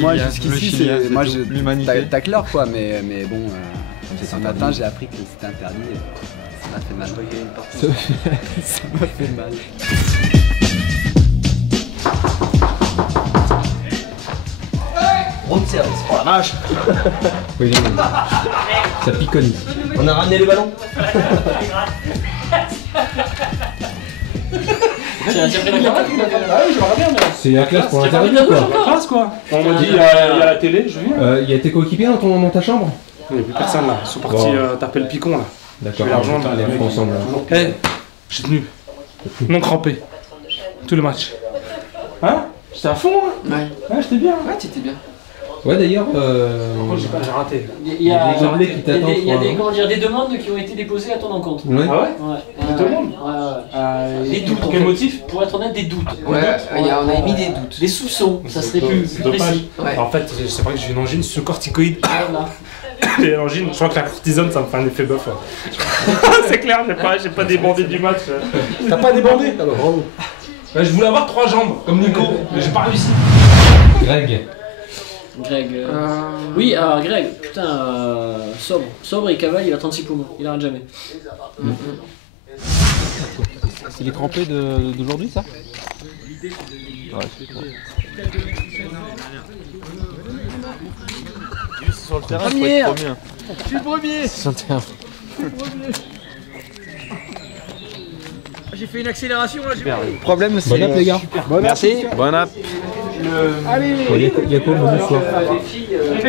Moi jusqu'ici c'est moi tacleur quoi, mais bon ce matin j'ai appris que c'était interdit et ça m'a fait mal. Ça m'a fait mal. Road service, oh la vache. Oui, ça piconne. On a ramené les ballons. C'est la classe pour l'interview quoi. La classe quoi. On m'a dit il y a la télé, je viens. Il y a tes coéquipiers dans ta chambre? Il n'y a plus personne là, ils sont partis taper le picon là. D'accord, l'argent les mecs ensemble. Eh, j'ai tenu. Non crampé. Tout le match. Hein? J'étais à fond hein? Ouais. Ouais, j'étais bien. Ouais, t'étais bien. Ouais d'ailleurs, j'ai raté. Il y a des anglais qui t'attendent. Il y a des demandes qui ont été déposées à ton encontre. Ouais. Ah ouais? Ouais. Des demandes? Ouais. Des doutes. Pour quel motif? Pour être honnête, des doutes. Ouais, on a émis des doutes. Des soupçons, ça serait plus précis. Ouais. En fait, c'est vrai que j'ai une angine sous-corticoïde. Voilà. Et l'angine, je crois que la cortisone ça me fait un effet bœuf. C'est clair, j'ai pas débandé du match. T'as pas débandé? Ah bah bravo. Je voulais avoir 3 jambes, comme Nico, mais j'ai pas réussi. Greg. Oui, alors Greg, putain, sobre, il cavale, il a 36 poumons, il arrête jamais. C'est les crampés d'aujourd'hui ça? Ouais, c'est quoi. Sur le terrain, je peux être premier. Je suis le premier. Sur le terrain. J'ai fait une accélération là, le problème c'est... Bon app les gars. Merci. Bon app. Allez. Il y a quoi au menu ce soir?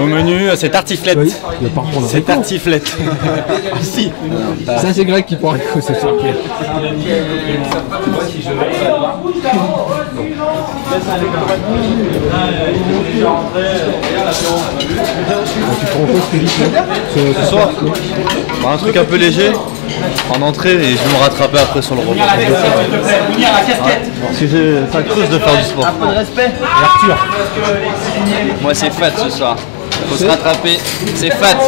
Au menu, c'est tartiflette. Oui, c'est tartiflette. Si. Ça c'est Greg qui prend un coup ce soir. Tu prends quoi ce soir? Un truc un peu léger en entrée et je vais me rattraper après sur le repas. Parce que ça creuse de faire du sport. Un peu de respect. Et Arthur. Moi c'est fat ce soir. Faut se rattraper. C'est fat.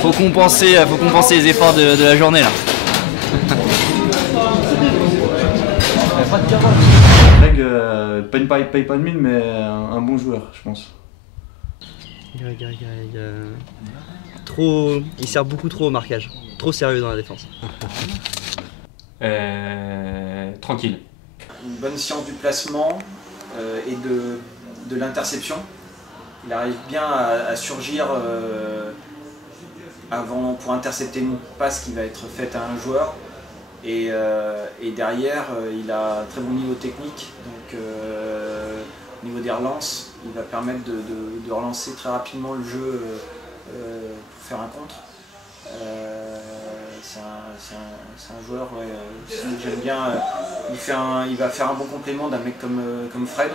Faut compenser les efforts de la journée là. Greg, paye pas de mine mais un bon joueur je pense. Il sert beaucoup trop au marquage. Trop sérieux dans la défense. Tranquille. Une bonne science du placement et de l'interception. Il arrive bien à surgir pour intercepter une passe qui va être faite à un joueur. Et derrière, il a un très bon niveau technique. Donc au niveau des relances, il va permettre de relancer très rapidement le jeu pour faire un contre. C'est un joueur, j'aime bien, il va faire un bon complément d'un mec comme Fred,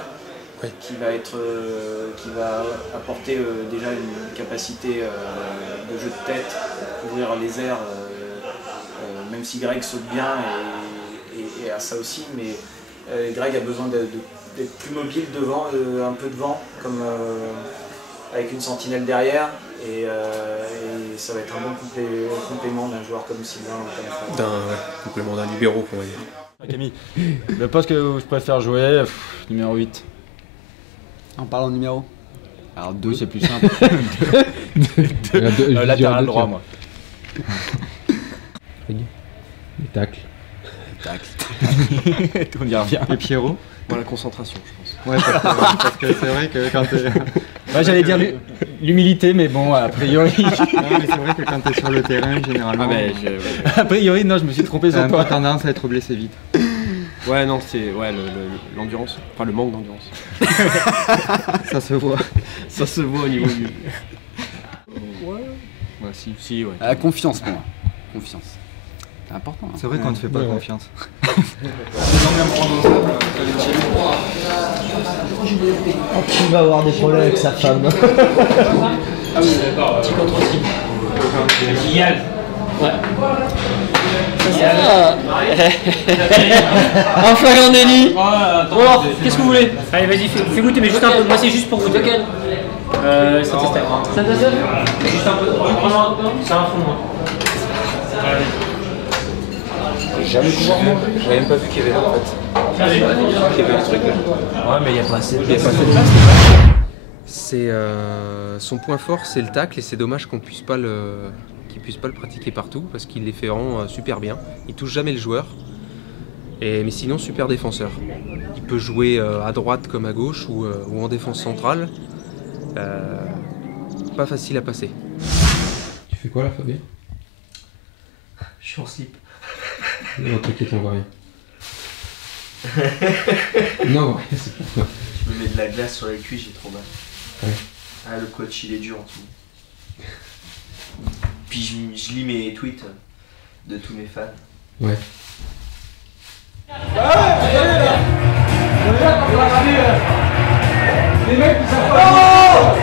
oui, qui va apporter déjà une capacité de jeu de tête, couvrir les airs, même si Greg saute bien et a ça aussi, mais Greg a besoin d'être plus mobile devant, un peu devant, comme avec une sentinelle derrière. Et ça va être un bon complément d'un joueur comme Sylvain ou comme Complément d'un libéraux, on va dire. Camille, le poste que je préfère jouer, numéro 8. En parlant de numéro. Alors 2 c'est plus simple. Latéral droit moi. Les tacles. On y revient. Et Pierrot? Bon, la concentration je pense. Ouais, parce que c'est vrai que quand t'es... Ouais, j'allais dire l'humilité, mais bon, a priori... Non, mais c'est vrai que quand t'es sur le terrain, généralement... A priori, non, je me suis trompé sur toi. T'as tendance à être blessé vite. Ouais, non, c'est l'endurance, enfin le manque d'endurance. Ça se voit. Ça se voit au niveau du... Ouais, si, ouais. Confiance pour moi. Confiance. C'est important. Hein. C'est vrai qu'on ne te fait pas confiance. Il va avoir des problèmes avec sa femme. Ah oui, d'accord. Petit contre aussi. Génial. Ouais. Un flagrant délit. Bon, qu'est-ce que vous voulez? Allez, vas-y, fais goûter, mais juste un peu. Moi, c'est juste pour goûter. Saint-Estèphe. Saint-Estèphe? Juste un peu. C'est un fond, moi. jamais pu voir moi. J'avais même pas vu qu'il y avait là en fait. Qu'il y avait un truc là. Ouais, mais il n'y a pas assez de place. C'est son point fort, c'est le tacle, et c'est dommage qu'on puisse pas le pratiquer partout parce qu'il les fait vraiment super bien. Il touche jamais le joueur, mais sinon super défenseur. Il peut jouer à droite comme à gauche ou en défense centrale. Pas facile à passer. Tu fais quoi là, Fabien? Je suis en slip. Non, t'inquiète, on voit rien. Non, c'est pour toi. Je me mets de la glace sur les cuisses, j'ai trop mal. Ouais. Ah, le coach il est dur en tout. Puis je lis mes tweets de tous mes fans. Ouais. Les mecs ils savent pas.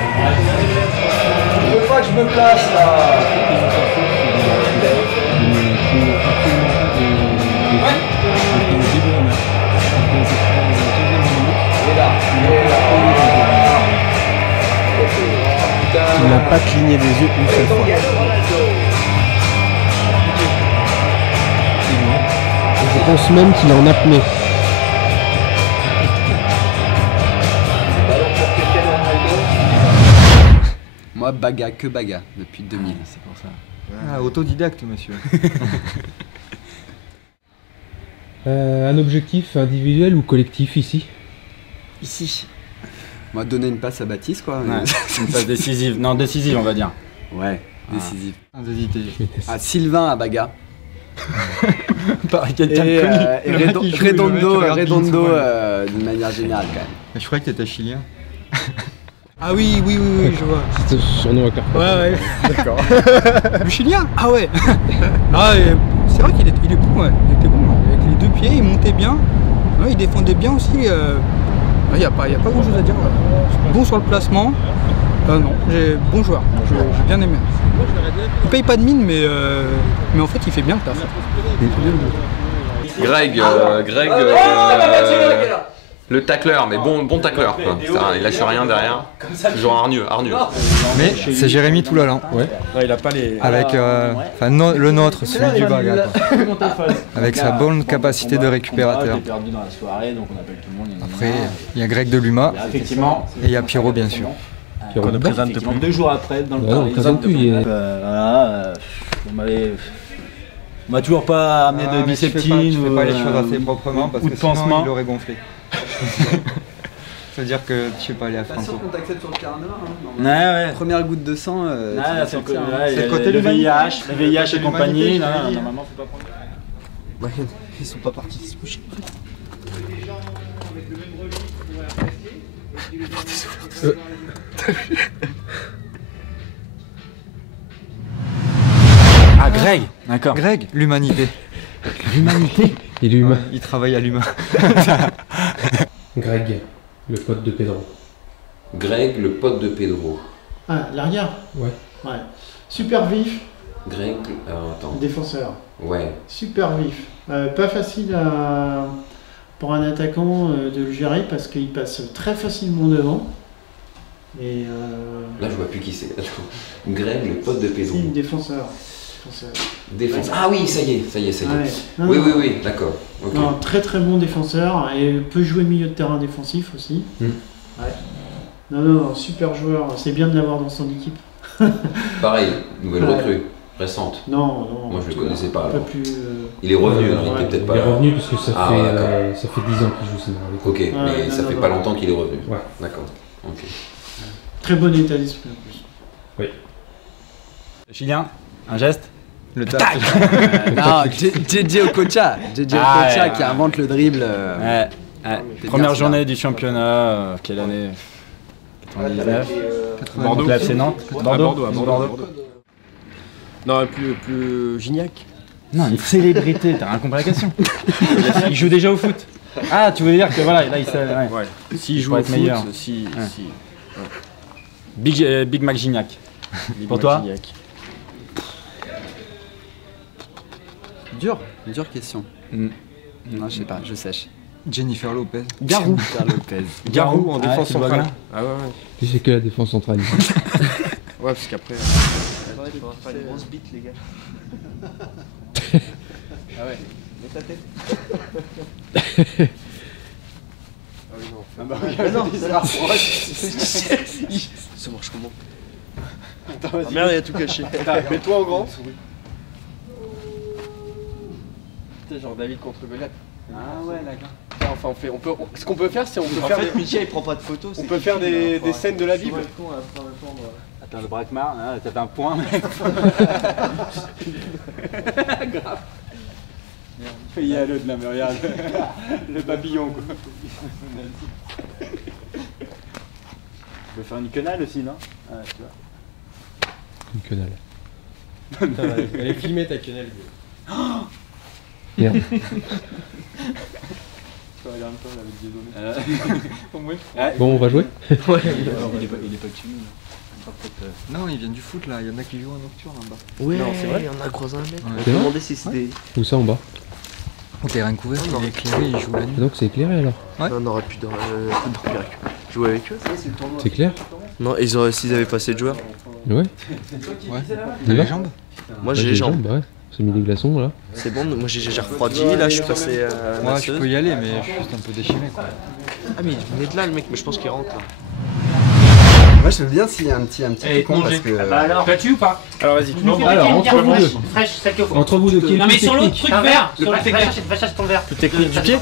Je veux pas que je me place là. Il n'a pas cligné des yeux une seule fois. Je pense même qu'il est en apnée. Moi, Baga, que Baga, depuis 2000, c'est pour ça. Ah, autodidacte, monsieur. Un objectif individuel ou collectif ici? Ici. Moi, donner une passe à Baptiste, quoi. Ouais, une passe décisive. Non, décisive, on va dire. Ouais, décisive. Hésité. À Sylvain à Baga. Pareil, quelqu'un de connu. Et Redondo d'une manière générale, quand même. Mais je croyais que t'étais chilien. Ah oui, je vois. C'est son surnom à Carpentras. Ouais, d'accord. Le chilien? Ah ouais. Ah, c'est vrai qu'il est bon, ouais. Il était bon. Avec les deux pieds, il montait bien. Ouais, il défendait bien aussi. Il n'y a pas grand chose à dire. Bon sur le placement. Non, bon joueur. J'ai bien aimé. Il paye pas de mine, mais en fait, il fait bien le taf. Greg, le tacleur, mais bon tacleur, quoi. Il lâche rien derrière. Toujours hargneux. Mais c'est Jérémy Toulalan. Ouais. Il a pas les. Avec le nôtre, celui du Baga. Avec sa bonne capacité de récupérateur. Après, il y a Greg Deluma. Effectivement. Et il y a Pierrot, bien sûr. On ne présente plus. 2 jours après, dans le on présente plus. Voilà, on m'a toujours pas amené de biceptine. Je fais pas les choses assez proprement parce que sinon il aurait gonflé. Ça veut dire que je sais pas aller à Pas Franco. sûr qu'on t'accepte sur le terrain demain, Ouais. Première goutte de sang, C'est le côté VIH, le VIH et compagnie. Normalement, faut pas prendre. Ouais, ils sont pas partis se coucher. Ah, Greg, d'accord. Greg, l'humanité. L'humanité. Il est humain. Il travaille à l'humain. Greg, le pote de Pedro. Greg, le pote de Pedro. Ah, l'arrière? Ouais. Ouais. Super vif. Greg, attends. Défenseur. Ouais. Super vif. Pas facile pour un attaquant de le gérer parce qu'il passe très facilement devant. Et là, je vois plus qui c'est. Greg, le pote de Pedro. Si, défenseur. Défenseur. Ah oui, ça y est. Ouais. Oui, d'accord. Okay. Non, très bon défenseur et peut jouer milieu de terrain défensif aussi. Ouais. Non, super joueur. C'est bien de l'avoir dans son équipe. Pareil, nouvelle recrue, récente. Non. Moi, je le connaissais pas. Un peu plus, il est revenu, alors il était peut-être pas. Il est revenu parce que ça fait 10 ans qu'il joue ça. Ok, mais ça fait pas longtemps qu'il est revenu. Ouais. D'accord. Ok. Très bon état d'esprit en plus. Oui. Chilien, un geste. Le tac. Non, JJ Okocha. Qui invente le dribble. Première journée du championnat, quelle année? 99. Bordeaux. La FC Nantes. Bordeaux. Non, plus Gignac. Non, une célébrité, t'as rien compris à la question. Il joue déjà au foot. Ah, tu veux dire que voilà, là il sait. Ouais. S'il joue au foot, si. Big Mac Gignac. Pour toi? Dure question. Non, je sais pas, je sèche. Jennifer Lopez. Garou. Garou en défense centrale. Ah ouais. Tu sais que la défense centrale. Ouais, parce qu'après. Attendez, il faudra faire une grosse bite, les gars. Ah ouais. ta tête. Ah oui, non. Ah bah non, ça marche comment? Attends, vas-y. Merde, il a tout caché. Mets-toi en grand. Putain, genre David contre Goliath. Ah ouais, d'accord. Enfin, ce qu'on peut faire, c'est on peut faire. En fait, Michel il prend pas de photos. On peut faire des scènes de la Bible. Attends, le braquemar, hein, t'as fait un point, mec. Grave. Il y a l'autre là, mais regarde. Le papillon, quoi. Tu peux faire une quenelle aussi, non? Ah, tu vois. Une quenelle. Elle est filmée ta quenelle. Merde. Bon, on va jouer. Ouais. Il est pas timide. Non, ils viennent du foot là, il y en a qui jouent en nocturne en bas. Ouais, c'est vrai, il y en a croisé un mec. Ouais. On m'a demandé si c'était. Où ça en bas? On t'est rien couvert, il est éclairé, il joue la nuit. Donc c'est éclairé alors? Ouais. Non, on aurait pu dormir jouer avec eux. C'est clair? Non, s'ils avaient pas assez de joueurs. Ouais. T'as les jambes? Moi j'ai les jambes. Bah ouais. J'ai mis des glaçons là. C'est bon, moi j'ai refroidi, là je suis passé à moi je peux y aller, mais je suis juste un peu déchiré quoi. Ah mais il venait de là le mec, mais je pense qu'il rentre là. Moi je veux bien s'il y a un petit picon parce que... Bah alors, tu ou pas? Alors vas-y, tu m'envoies. Alors entre vous deux. Fraîche, celle qu'il faut. Entre vous deux, qui est non le mais plus sur l'autre technique? truc vert, sur va chercher ton verre. Plus technique du pied.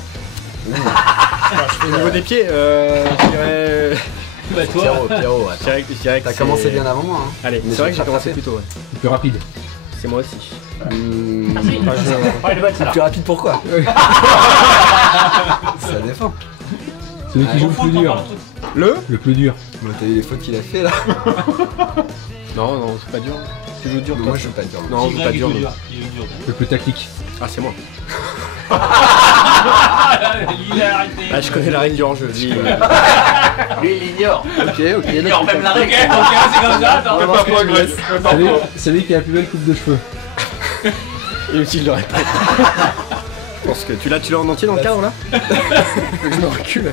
Au niveau des pieds, je dirais... Bah toi Pierrot, attends. Je dirais que t'as commencé bien avant moi hein. Allez, c'est vrai que j'ai commencé plus tôt ouais. Le plus rapide. C'est moi aussi. Le plus rapide pourquoi? Ça défend. Celui qui joue le plus dur. Le plus dur. Bah, t'as vu les fautes qu'il a fait là? Non, c'est pas dur. Tu joues dur? Moi je joue pas dur. Non, je joue pas dur. Le plus tactique. Ah, c'est moi. Il a arrêté. Ah, je connais la règle du hors-jeu. Lui, il ignore. Ok. Il ignore même la règle. Ok, c'est comme ça, attends. Celui qui a la plus belle coupe de cheveux. Inutile de répéter. Je pense que tu l'as en entier dans le cadre là? Faut que je me recule.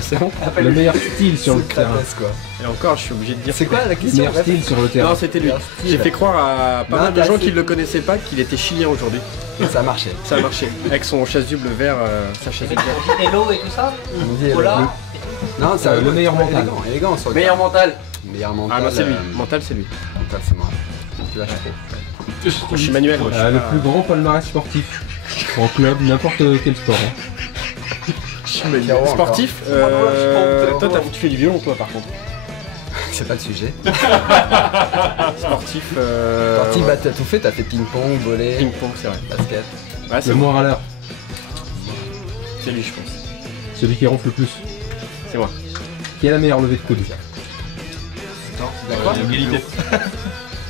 C'est bon? Le meilleur style sur le terrain. Quoi. Et encore, je suis obligé de dire. C'est quoi la Le question? meilleur style sur le terrain. Non, c'était lui. J'ai fait croire à pas mal de gens qui ne le connaissaient pas qu'il était chilien aujourd'hui. Ça a marché. Ça a marché. Avec son chasuble vert, sa chasuble vert. Hello et tout ça? Voilà. Non, c'est le meilleur mental. Élégant sur le meilleur mental. Meilleur mental. Ah non, c'est lui. Mental, c'est lui. Mental, c'est moi. Tu lâches trop. Je suis Manuel. Moi, le plus grand palmarès sportif. En club, n'importe quel sport. Hein. Sportif toi, tu fais du violon, toi, par contre. C'est pas le sujet. Sportif. Sportif, bah t'as tout fait, t'as fait ping-pong, volley. Ping-pong, c'est vrai. Basket. Ouais, le moins râleur. C'est lui, je pense. Celui qui ronfle le plus. C'est moi. Qui a la meilleure levée de coude? D'accord.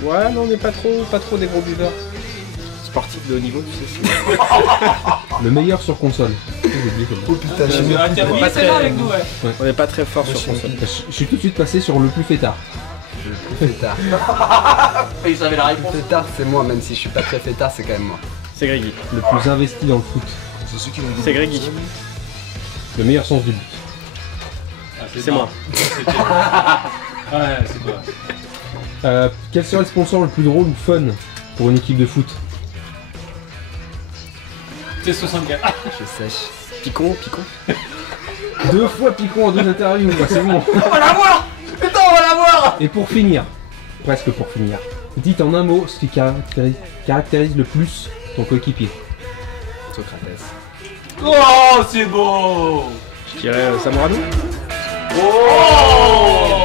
Ouais, non, on n'est pas trop des gros buveurs. Sportif de haut niveau, tu sais. Le meilleur sur console. Oh putain, on n'est pas très fort sur console. Je suis tout de suite passé sur le plus fêtard. Le plus fêtard. Il savait la réponse. Le plus fêtard, c'est moi, même si je suis pas très fêtard, c'est quand même moi. C'est Greggy. Le plus investi dans le foot. C'est Greggy. Le meilleur sens du but. C'est moi. Ouais, c'est toi. Quel serait le sponsor le plus drôle ou fun pour une équipe de foot? C'est 64. Je sèche. Picon. 2 fois Picon en 2 interviews, bah c'est bon. On va la voir. Putain, on va la voir. Et pour finir, presque pour finir, dites en un mot ce qui caractérise le plus ton coéquipier. Socrates. Oh, c'est beau. Je dirais Samoradou. Oh.